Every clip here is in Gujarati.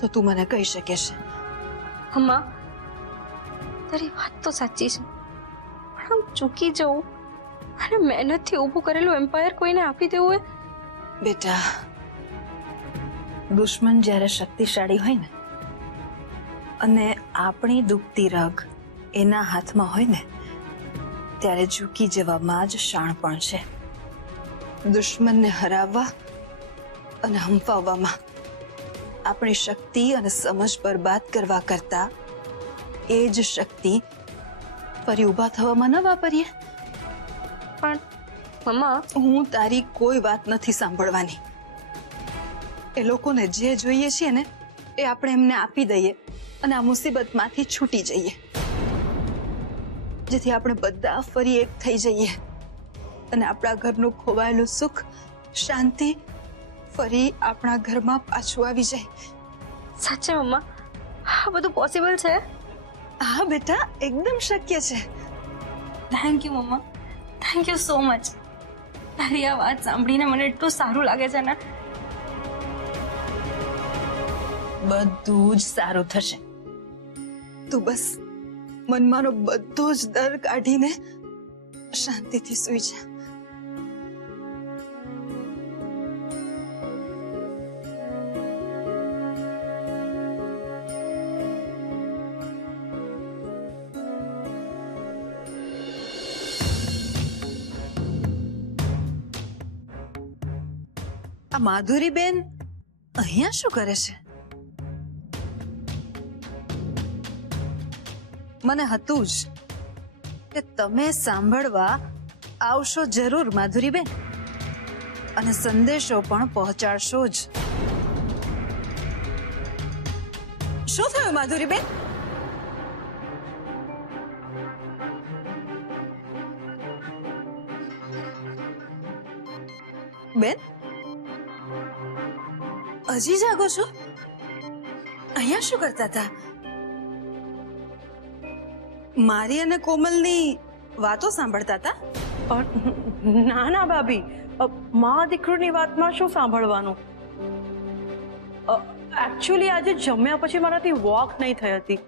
તો તું મને કહી શકે છે। અમ્મા તારી વાત તો સાચી છે, પણ આમ ચૂકી જવું અને મહેનતથી ઊભું કરેલું એમ્પાયર કોઈને આપી દેવું એ બેટા, દુશ્મન જ્યારે શક્તિશાળી હોય ને અને આપણી દુખતી રગ એના હાથમાં હોય ને ત્યારે ઝૂકી જવામાં જ શાણપણ છે। દુશ્મનને હરાવવા અને હંફાવવામાં આપણી શક્તિ અને સમજ બરબાદ કરવા કરતા એ જ શક્તિ ફરી ઊભા થવામાં ન વાપરીએ। પણ મમ્મા હું તારી કોઈ વાત નથી સાંભળવાની। એ લોકોને જે જોઈએ છે ને એ આપણે એમને આપી દઈએ અને આ મુસીબતમાંથી છૂટી જઈએ, જેથી આપણે બધા ફરી એક થઈ જઈએ અને આપણા ઘરનું ખોવાયેલું સુખ શાંતિ ફરી આપણા ઘરમાં પાછું આવી જાય। સાચે મમ્મા આ બધું પોસિબલ છે? હા બેટા, એકદમ શક્ય છે। Thank you mamma, thank you so much. તારી આ વાત સાંભળીને મને એટલું સારું લાગે છે ને। બધું જ સારું થશે। તું બસ મનમાંનો બધો જ ડર કાઢીને શાંતિથી સૂઈ જા। આ માધુરીબેન અહીંયા શું કરે છે? મને હતું જ કે તમે સાંભળવા આવશો જરૂર માધુરીબેન, અને સંદેશો પણ પહોંચાડશો જ। શું થયું માધુરીબેન? બેન હજી જાગો છો? અહીંયા શું કરતા હતા? મારી અને કોમલની વાતો સાંભળતા હતા? ના ના ભાભી, મા દીકરીની વાતમાં શું સાંભળવાનું? એકચ્યુઅલી આજે જમ્યા પછી મારાથી વોક નહીં થઈ હતી,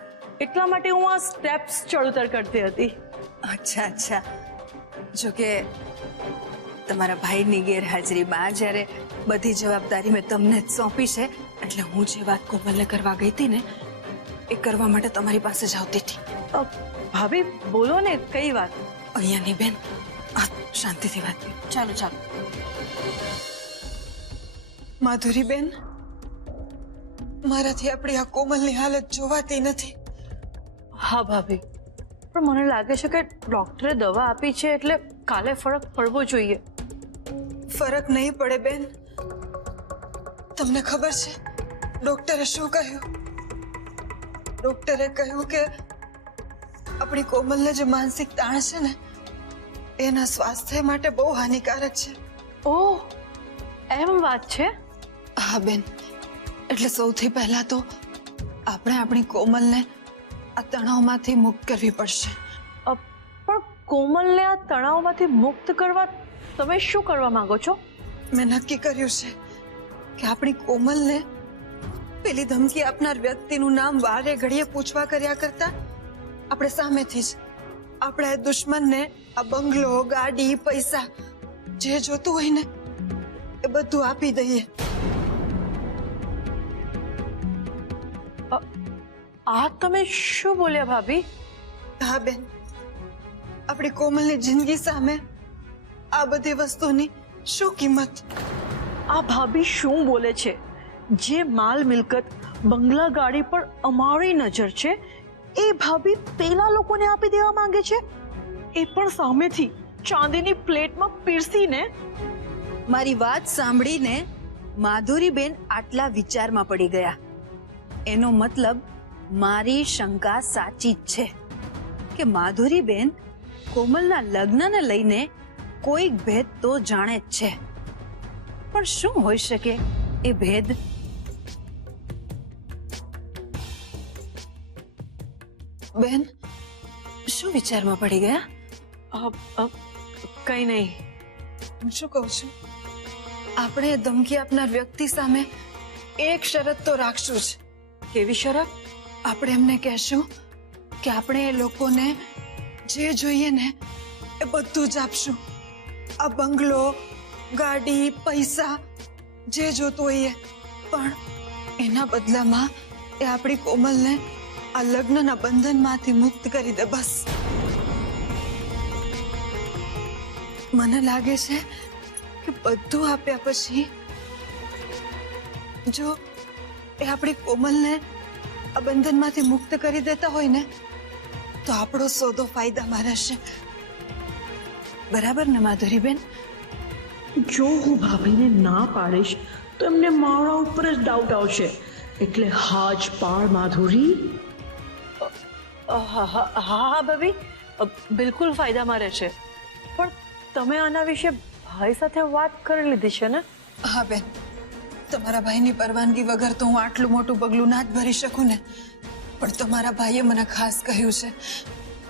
એટલા માટે હું આ સ્ટેપ્સ ચડઉતર કરતી હતી। અચ્છા અચ્છા, જો કે તમારા ભાઈની ગેરહાજરીમાં જ્યારે બધી જવાબદારી મેં તમને જ સોંપી છે, એટલે હું જે વાત કોમલને કરવા ગઈ હતી ને એ કરવા માટે તમારી પાસે જ આવતી હતી। ભાભી બોલો ને, કઈ વાત? અહીંયાની બેન, આ શાંતિથી વાત કરી। ચાલો ચાલો। માધુરી બેન, મારાથી આપણી આ કોમલની હાલત જોવાતી નથી। હા ભાભી, પણ મને લાગે છે કે ડોક્ટરે દવા આપી છે એટલે કાલે ફરક પડવો જોઈએ। ફરક નહીં પડે બેન। તમને ખબર છે ડોક્ટરે શું કહ્યું? ડોક્ટરે કહ્યું કે આપણી કોમલને જે માનસિક તાણ છે ને એના સ્વાસ્થ્ય માટે બહુ હાનિકારક છે। ઓહ, એમ વાત છે? હા બેન, એટલે સૌથી પહેલા તો આપણે આપણી કોમલને આ તણાવમાંથી મુક્ત કરવી પડશે। પણ કોમલને આ તણાવમાંથી મુક્ત કરવા તમે શું કરવા માંગો છો? મેં નક્કી કર્યું છે કે આપણી કોમલને પેલી ધમકી આપનાર વ્યક્તિનું નામ વારે ઘડીએ પૂછવા કર્યા કરતા આપણે સામેથી જ આપણે દુશ્મનને આ બંગલો, ગાડી, પૈસા જે જોતું હોય ને એ બધું આપી દઈએ। આ તમે શું બોલ્યા ભાભી? હા બેન, આપણી કોમલની જિંદગી સામે આ બધી વસ્તુની શું કિંમત? આ ભાભી શું બોલે છે? જે માલ મિલકત, બંગલા, ગાડી પર અમારી નજર છે એ ભાભી પેલા લોકોને આપી દેવા માંગે છે, એ પણ સામેથી ચાંદીની પ્લેટમાં પીરસીને। મારી વાત સાંભળીને માધુરીબેન આટલા વિચારમાં પડી ગયા। એનો મતલબ મારી શંકા સાચી જ છે કે માધુરીબેન કોમલના લગ્નને લઈને કોઈક ભેદ તો જાણે જ છે, પણ શું હોઈ શકે એ ભેદ? બેન, શું વિચારમાં પડી ગયા? કઈ નહીં। હું શું કહું છું, આપણે ધમકી આપનાર વ્યક્તિ સામે એક શરત તો રાખશું જ કેવી શરત? આપણે એમને કહેશું કે આપણે એ લોકોને જે જોઈએ ને એ બધું જ આપશું. આ બંગલો, ગાડી, પૈસા જે જોતું હોય પણ એના બદલામાં એ આપણી કોમલને આ લગ્નના બંધનમાંથી મુક્ત કરી દે બસ. મને લાગે છે કે બધું આપ્યા પછી જો એ આપણી કોમલને આ બંધનમાંથી મુક્ત કરી દેતા હોય ને તો આપણો સોદો ફાયદામાં રહેશે. બરાબર ને માધુરીબેન? જો હું ભાભીને ના પાડીશ તો એમને મારા ઉપર જ ડાઉટ આવશે. એટલે હા જ પાડ માધુરી. હા ભાભી, બિલકુલ ફાયદામાં રહેશે. પણ તમે આના વિશે ભાઈ સાથે વાત કરી લીધી છે ને? હા બેન, તમારા ભાઈની પરવાનગી વગર તો હું આટલું મોટું પગલું ના જ ભરી શકું ને. પણ તમારા ભાઈએ મને ખાસ કહ્યું છે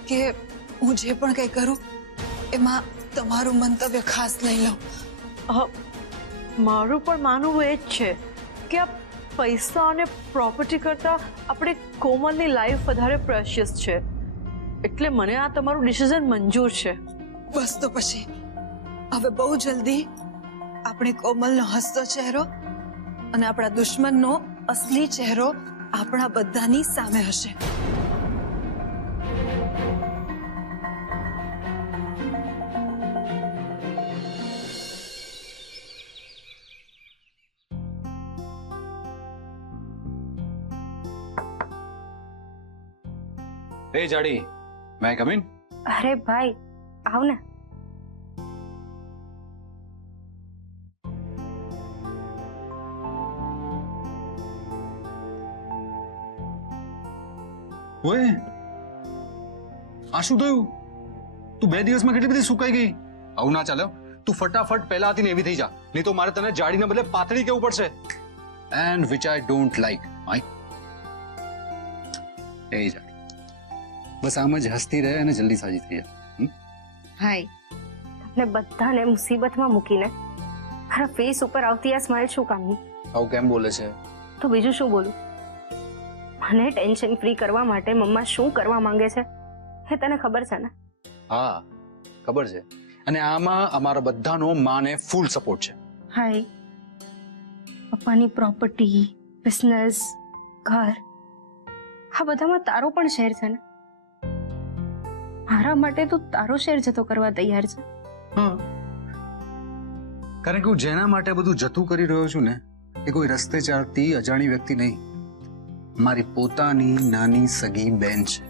કે હું જે પણ કંઈ કરું એમાં તમારું મંતવ્ય ખાસ લઈ લઉં. મારું પણ માનવું એ જ છે કે આ પૈસા અને પ્રોપર્ટી કરતાં આપણે કોમલની લાઈફ વધારે પ્રેશિયસ છે. એટલે મને આ તમારું ડિસિઝન મંજૂર છે. બસ તો પછી હવે બહુ જલ્દી આપણી કોમલનો હસતો ચહેરો અને આપણા દુશ્મનનો અસલી ચહેરો આપણા બધાની સામે હશે. Hey जाड़ी, may I come in? અરે ભાઈ આવ ને. ઓએ, આ શું થયું? તું 2 દિવસમાં કેટલી બધી સુકાઈ ગઈ. આવું ના ચાલે. તું ફટાફટ પહેલા હતી ને એવી થઈ જા, નહીં તો મારે તને જાડીને બદલે પાતળી કહેવું પડશે. And which I don't like. એ જાડી, બસ આમ જ હસતી રહે અને જલ્દી સાજી થઈ જા. ભાઈ તમને બધાને મુસીબતમાં મૂકીને મારા ફેસ ઉપર આવતી આ સ્માઇલ શું કામની? આવું કેમ બોલે છે? તો બીજું શું બોલું? મને ટેન્શન ફ્રી કરવા માટે મમ્મા શું કરવા માંગે છે એ તને ખબર છે ને? હા ખબર છે. અને આમાં અમારા બધાનો માને ફૂલ સપોર્ટ છે. હાય, પપ્પાની પ્રોપર્ટી, બિઝનેસ, ઘર, આ બધામાં તારો પણ શેર છે ને? મારા માટે તું તારો શેર જતો કરવા તૈયાર છે? હા, કારણ કે હું જેના માટે બધું જતું કરી રહ્યો છું ને એ કોઈ રસ્તે ચાલતી અજાણી વ્યક્તિ નહીં, મારી પોતાની નાની સગી બેન છે.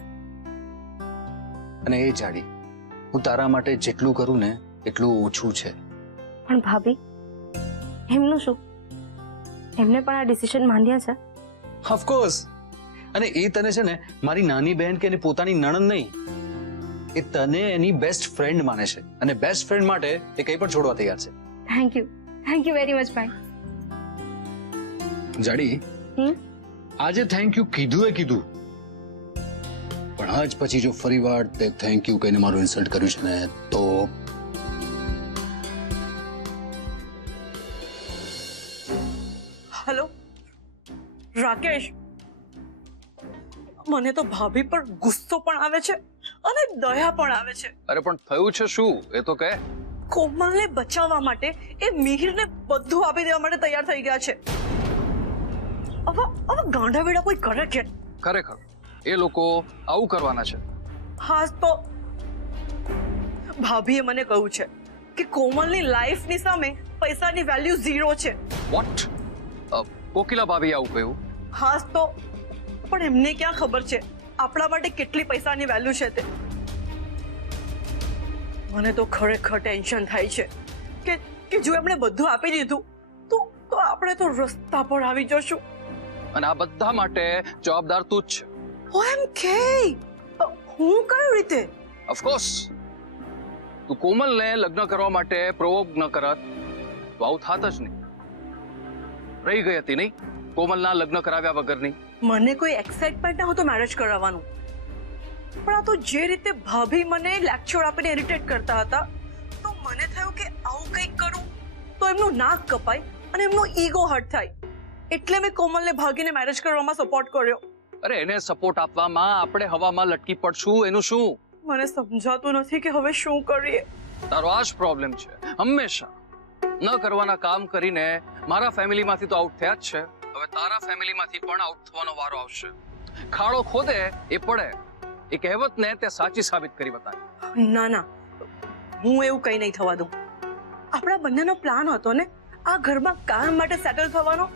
અને એ જાડી, હું તારા માટે જેટલું કરું ને એટલું ઓછું છે. પણ ભાભી એમનું શું? એમને પણ આ ડિસિઝન માન્યા છે? ઓફકોર્સ. અને એ તને છે ને મારી નાની બહેન કે એની પોતાની નણંદ નહીં, એ તને એની બેસ્ટ ફ્રેન્ડ માને છે. અને બેસ્ટ ફ્રેન્ડ માટે એ કંઈ પણ છોડવા તૈયાર છે. થેન્ક યુ વેરી મચ ભાઈ. જાડી, આજે થેન્ક યુ કીધું એ કીધું, પણ આજ પછી જો ફરી વાર તે થેન્ક યુ કહીને મારું ઇન્સલ્ટ કર્યું છે ને તો હેલો રાકેશ, મને તો ભાભી પર ગુસ્સો પણ આવે છે અને દયા પણ આવે છે. અરે પણ થયું છે શું એ તો કહે. કોમલને બચાવવા માટે એ મિહિરને બધું આપી દેવા માટે તૈયાર થઈ ગયા છે. હવે ગાંડા વેડા કોઈ કરે કે? ખરેખર એ લોકો આવું કરવાના છે. હા તો ભાભીએ મને કહ્યું છે કે કોમલની લાઈફની સામે પૈસાની વેલ્યુ 0 છે. વોટ? કોકિલા ભાભી આવું કહ્યું? હા તો પણ એમને ક્યાં ખબર છે આપણા માટે કેટલી પૈસાની વેલ્યુ છે તે. મને તો ખરેખર ટેન્શન થાય છે કે જો એમણે બધું આપી દીધું તો આપણે તો રસ્તા પર આવી જશું. અને આ બધા માટે જવાબદાર તું જ છે. OMG, હું કઈ રીતે? ઓફકોર્સ, તું કોમલને લગ્ન કરવા માટે પ્રોવોક ન કરત તો આવું થાત જ નહીં. રહી ગઈ હતી નહીં કોમલના લગ્ન કરાવ્યા વગરની. મને કોઈ એક્સાઇટમેન્ટ ન હતો મેરેજ કરાવવાનું, પણ આ તો જે રીતે ભાભી મને લેક્ચર આપીને ઇરિટેટ કરતા હતા તો મને થયું કે આવું કંઈક કરું તો એમનું નાક કપાય અને એમનો ઈગો હર્ટ થાય. એટલે મેં કોમલને ભાગીને મેરેજ કરવામાં સપોર્ટ કર્યો. અરે એને સપોર્ટ આપવામાં આપણે હવામાં લટકી પડશું એનું શું? મને સમજાતું નથી કે હવે શું કરીએ. તારો આ જ પ્રોબ્લેમ છે. હંમેશા ન કરવાના કામ કરીને મારા ફેમિલીમાંથી તો આઉટ થયા જ છે, હવે તારા ફેમિલીમાંથી પણ આઉટ થવાનો વારો આવશે. ખાડો ખોદે એ પડે, એ કહેવતને તે સાચી સાબિત કરી બતાવી. ના ના, હું એવું કંઈ નહીં થવા દઉં. આપણા બંનેનો પ્લાન હતો ને આ ઘરમાં કામ માટે સેટલ થવાનો,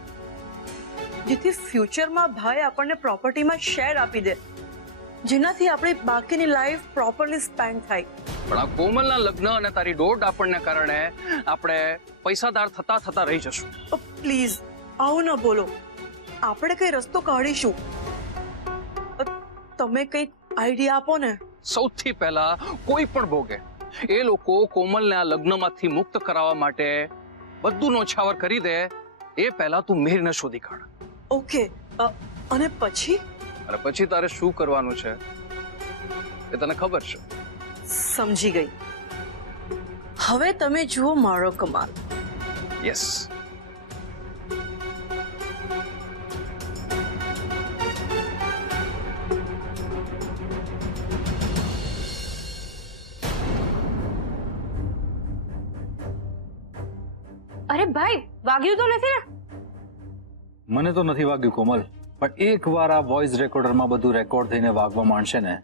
જેથી ફ્યુચરમાં ભાઈ આપણને પ્રોપર્ટીમાં શેર આપી દે, જેનાથી આપણી બાકીની લાઈફ પ્રોપરલી સ્પેન્ડ થાય. પણ આ કોમલના લગ્ન અને તારી દોડ આપણને કારણે આપણે પૈસાદાર થતા થતા રહી જશું. પ્લીઝ આવું ન બોલો. આપણે કઈ રસ્તો કાઢીશું. તમે કંઈક આઈડિયા આપો ને. સૌથી પહેલા કોઈ પણ ભોગે એ લોકો કોમલને આ લગ્નમાંથી મુક્ત કરાવવા માટે બધું નોછાવર કરી દે એ પહેલા તું મિહિરને શોધી કાઢ. ઓકે, અને પછી? અને પછી તારે શું કરવાનું છે એ તને ખબર છે. સમજી ગઈ. હવે તમે જુઓ મારો કમાલ. યસ. અરે ભાઈ, વાગ્યું તો નથી ને? મને તો નથી વાગ્યું કોમલ, પણ એકવાર આ વોઇસ રેકોર્ડરમાં બધું રેકોર્ડ થઈને વાગવા માંડશે ને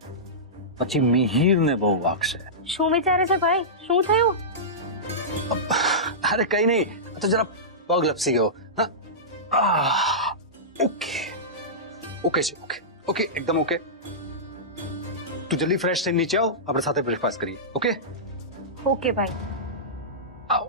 પછી મિહિરને બહુ વાગશે. શું વિચારે છે ભાઈ? શું થયું? અરે કઈ નહીં, તો જરા પગ લપસી ગયો. ઓકે ઓકે છે, ઓકે ઓકે, એકદમ ઓકે. તું જલ્દી ફ્રેશ થઈને નીચે આવ, આપણે સાથે બ્રેકફાસ્ટ કરીએ. ઓકે ઓકે ભાઈ. આવ.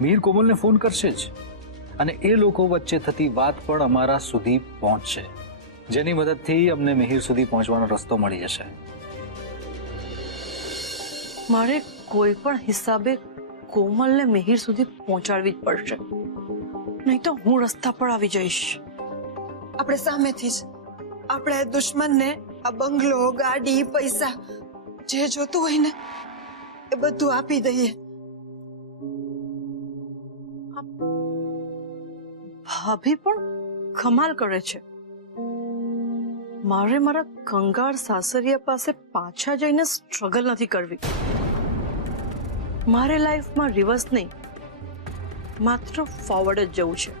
મિહિર કોમલને ફોન કરશે જ, અને એ લોકો વચ્ચે થતી વાત પણ અમારા સુધી પહોંચશે, જેની મદદથી અમને મિહિર સુધી પહોંચવાનો રસ્તો મળી જશે. મારે કોઈ પણ હિસાબે કોમલને મિહિર સુધી પહોંચાડવી જ પડશે, નહીં તો હું રસ્તા પર આવી જઈશ. આપણે સામેથી જ આપણે દુશ્મનને આ બંગલો, ગાડી, પૈસા જે જોતું હોય ને એ બધું આપી દઈએ. ભાભી પણ કમાલ કરે છે. મારે મારા કંગાળ સાસરિયા પાસે પાછા જઈને સ્ટ્રગલ નથી કરવી. મારે લાઈફમાં રિવર્સ નહીં, માત્ર ફોરવર્ડ જ જવું છે.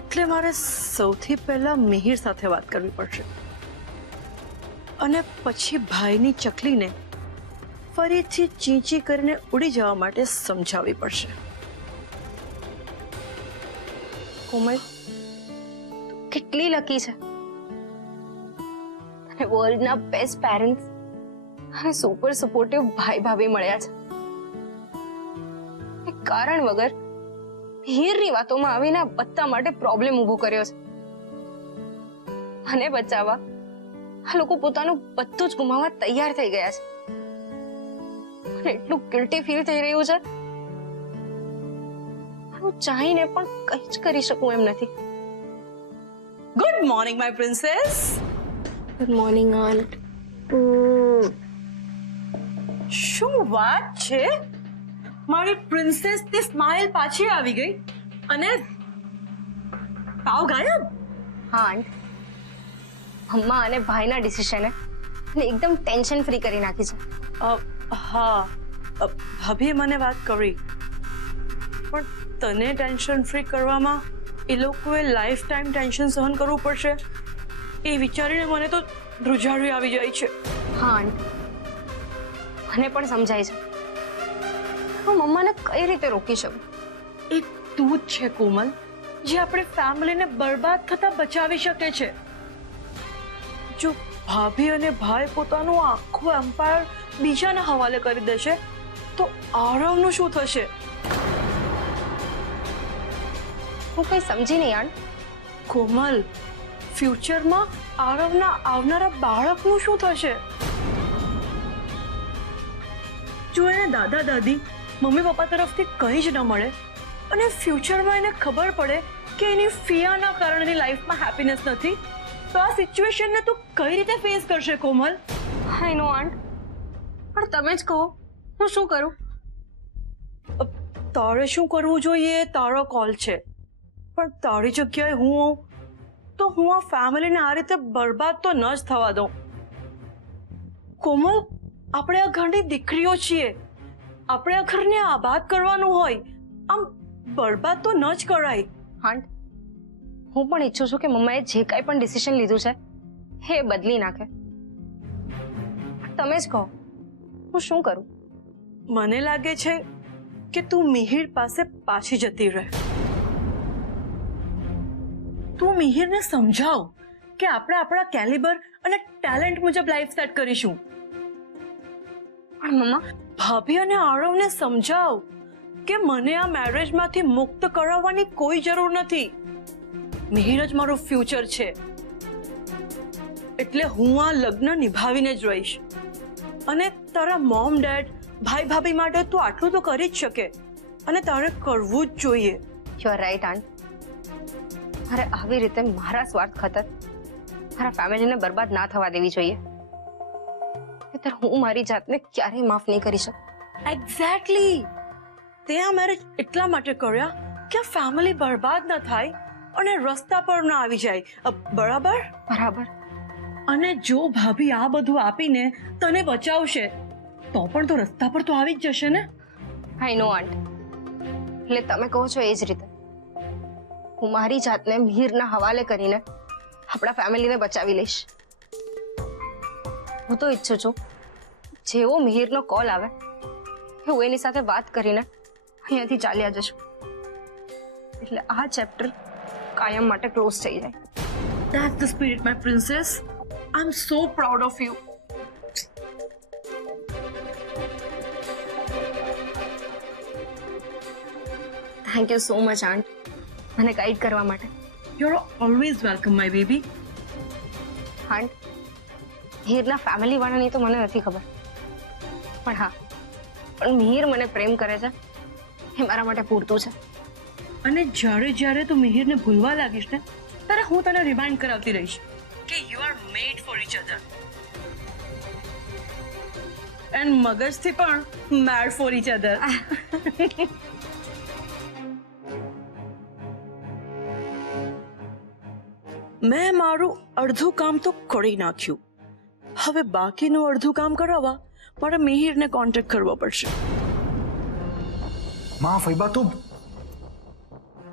એટલે મારે સૌથી પહેલા મિહિર સાથે વાત કરવી પડશે, અને પછી ભાઈની ચકલીને ફરીથી ચીંચી કરીને ઉડી જવા માટે સમજાવવી પડશે. કોમલ, કેટલી લકી છે તને વર્લ્ડના બેસ્ટ પેરેન્ટ્સ અને સુપર સપોર્ટિવ ભાઈ ભાભી મળ્યા છે. એક કારણ વગર હીરની વાતોમાં આવીને બધા માટે પ્રોબ્લેમ ઊભો કર્યો છે. મને બચાવવા આ લોકો પોતાનું બધું જ ગુમાવવા તૈયાર થઈ ગયા છે. મને એટલું ગિલ્ટી ફીલ થઈ રહ્યું છે, હું ચાહીને પણ કંઈ જ કરી શકું એમ નથી. Good morning my princess. Good morning aunt. શું વાત છે, મારી પ્રિન્સેસ ની સ્માઇલ પાછી આવી ગઈ અને તાવ ગાયબ. હા આંટ, અમ્મા અને ભાઈના ડિસિશને એકદમ ટેન્શન ફ્રી કરી નાખી છે. હા, ભાભીએ મને વાત કરી, પણ તને ટેન્શન ફ્રી કરવામાં એ લોકોએ લાઈફ ટાઈમ ટેન્શન સહન કરવું પડશે એ વિચારીને મને તો ધ્રુજારી આવી જાય છે. હા આંટ, મને પણ સમજાય છે. હું મમ્માને કઈ રીતે રોકી શકું? એક તું જ છે કોમલ, જે આપણી ફેમિલીને બરબાદ થતા બચાવી શકે છે. જો ભાભી અને ભાઈ પોતાનું આખું એમ્પાયર બીજાના હવાલે કરી દેશે તો આરવનું શું થશે? હું કઈ સમજી નહીં આંટ. કોમલ, ફ્યુચરમાં આરવના આવનારા બાળકનું શું થશે? જો એને દાદા દાદી, મમ્મી પપ્પા તરફથી કંઈ જ ન મળે અને ફ્યુચરમાં એને ખબર પડે કે એની ફિયાના કારણે લાઈફમાં હેપીનેસ નથી, તો આ સિચ્યુએશનને તું કઈ રીતે ફેસ કરશે કોમલ? આઈ નો આંટ, પણ તમે જ કહો હું શું કરું? તારે શું કરવું જોઈએ તારો કોલ છે, પણ તારી જગ્યાએ હું હોઉં તો હું આ ફેમિલીને આ રીતે બરબાદ તો ન જ થવા દઉં. કોમલ, આપણે આ ઘરની દીકરીઓ છીએ, આપણે આ ઘરને આબાદ કરવાનું હોય, આમ બરબાદ તો ન જ કરાય. આંટ, હું પણ ઈચ્છું છું કે મમ્માએ જે કાંઈ પણ ડિસિઝન લીધું છે એ બદલી નાખે. તમે જ કહો હું શું કરું? મને લાગે છે કે તું મિહિર પાસે પાછી જતી રહે. તું મિહિરને સમજાવ કે આપણે આપણા કેલિબર અને ટેલેન્ટ મુજબ લાઈફ સેટ કરીશું. પણ મમ્મા, ભાભી અને આરવને સમજાવ કે મને આ મેરેજમાંથી મુક્ત કરાવવાની કોઈ જરૂર નથી. મિહિર જ મારું ફ્યુચર છે, એટલે હું આ લગ્ન નિભાવીને જ રહીશ. અને તારા મોમ ડેડ ભાઈ ભાભી માટે તું આટલું તો કરી જ શકે, અને તારે કરવું જ જોઈએ. You are right aunt. મારે આવી રીતે મારા સ્વાર્થ ખાતર મારા ફેમિલીને બરબાદ ના થવા દેવી જોઈએ. નહીંતર હું મારી જાતને ક્યારેય માફ નહીં કરી શકું. એક્ઝેક્ટલી. તે આ મેરેજ એટલા માટે કર્યા કે આ ફેમિલી બરબાદ ન થાય અને રસ્તા પર ન આવી જાય. બરાબર? બરાબર. અને જો ભાભી આ બધું આપીને તને બચાવશે તો પણ તો રસ્તા પર તો આવી જ જશે ને. આઈ નો આંટ. એટલે તમે કહો છો એ જ રીતે હું મારી જાતને મિહિરના હવાલે કરીને આપણા ફેમિલીને બચાવી લઈશ. હું તો ઈચ્છું છું જેવો મિહિરનો કોલ આવે હું એની સાથે વાત કરીને અહીંયાથી ચાલ્યા જશું, એટલે આ ચેપ્ટર કાયમ માટે ક્લોઝ થઈ જાય. That's the spirit, my princess. I'm so proud of you. Thank you so much aunt, મને ગાઈડ કરવા માટે. You're always welcome, my baby. Aunt, મિહિરના ફેમિલી વાળાની તો મને નથી ખબર, પણ હા, પણ મિહિર મને પ્રેમ કરે છે એ મારા માટે પૂરતું છે. અને જ્યારે તું મિહિરને ભૂલવા લાગીશ ને ત્યારે હું તને રિમાઇન્ડ કરાવતી રહીશ કે you are made for each other. And મગજથી પણ મેડ ફોર ઈચ અધર. મેં મારું અડધું કામ તો કરી નાખ્યું, હવે બાકીનું અડધું કામ કરાવવા મારે મિહિરને કોન્ટેક્ટ કરવો પડશે. માં ફૈબા તો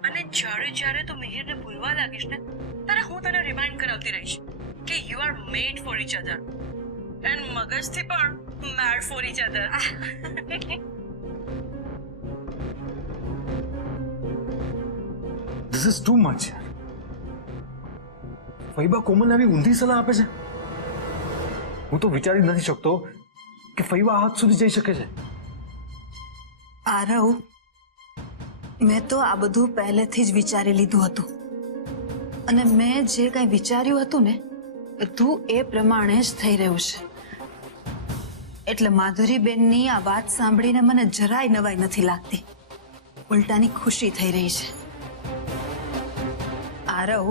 અને જ્યારે તું મિહિરને ભૂલવા લાગીશ ને ત્યારે હું તને રિમાઇન્ડ કરાવતી રહીશ કે you are made for each other and મગજથી પણ made for each other. This is too much. ફૈબા કોમલને આવી ઊંધી સલાહ આપે છે. હું તો વિચારી નથી શકતો કે ફૈબા આ હદ સુધી જઈ શકે છે. આરવ, મેં તો આ બધું પહેલેથી જ વિચારી લીધું હતું, અને મેં જે કંઈ વિચાર્યું હતું ને બધું એ પ્રમાણે જ થઈ રહ્યું છે. એટલે માધુરીબેનની આ વાત સાંભળીને મને જરાય નવાઈ નથી લાગતી, ઉલટાની ખુશી થઈ રહી છે. આરવ,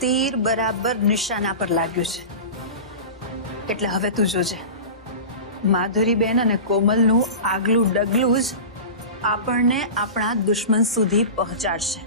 તીર બરાબર નિશાના પર લાગ્યું છે, એટલે હવે તું જોજે, માધુરીબેન અને કોમલનું આગલું ડગલું જ આપણને આપણા દુશ્મન સુધી પહોંચાડશે.